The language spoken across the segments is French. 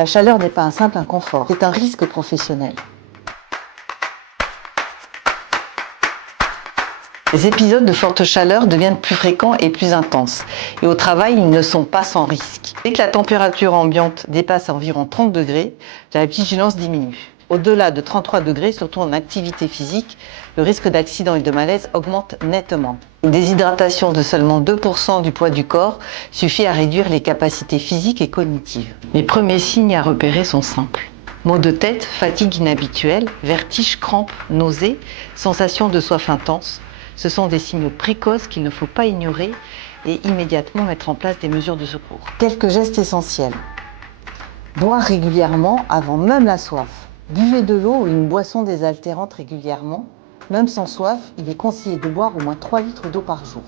La chaleur n'est pas un simple inconfort, c'est un risque professionnel. Les épisodes de forte chaleur deviennent plus fréquents et plus intenses. Et au travail, ils ne sont pas sans risque. Dès que la température ambiante dépasse environ 30 degrés, la vigilance diminue. Au-delà de 33 degrés, surtout en activité physique, le risque d'accident et de malaise augmente nettement. Une déshydratation de seulement 2% du poids du corps suffit à réduire les capacités physiques et cognitives. Les premiers signes à repérer sont simples. Maux de tête, fatigue inhabituelle, vertiges, crampes, nausées, sensation de soif intense. Ce sont des signaux précoces qu'il ne faut pas ignorer et immédiatement mettre en place des mesures de secours. Quelques gestes essentiels. Boire régulièrement avant même la soif. Buvez de l'eau ou une boisson désaltérante régulièrement. Même sans soif, il est conseillé de boire au moins 3 litres d'eau par jour.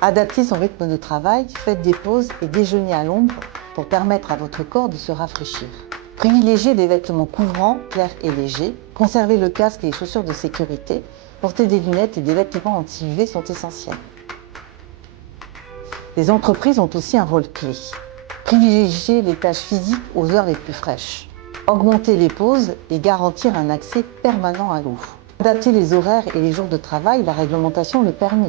Adaptez son rythme de travail, faites des pauses et déjeunez à l'ombre pour permettre à votre corps de se rafraîchir. Privilégiez des vêtements couvrants, clairs et légers. Conservez le casque et les chaussures de sécurité. Porter des lunettes et des vêtements anti-UV sont essentiels. Les entreprises ont aussi un rôle clé. Privilégier les tâches physiques aux heures les plus fraîches. Augmenter les pauses et garantir un accès permanent à l'eau. Adapter les horaires et les jours de travail, la réglementation le permet.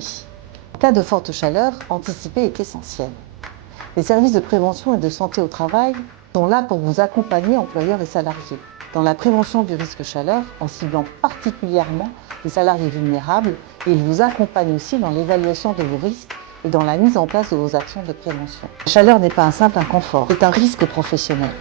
En cas de forte chaleur, anticiper est essentiel. Les services de prévention et de santé au travail sont là pour vous accompagner, employeurs et salariés, dans la prévention du risque chaleur, en ciblant particulièrement les salariés vulnérables, et ils vous accompagnent aussi dans l'évaluation de vos risques et dans la mise en place de vos actions de prévention. La chaleur n'est pas un simple inconfort, c'est un risque professionnel.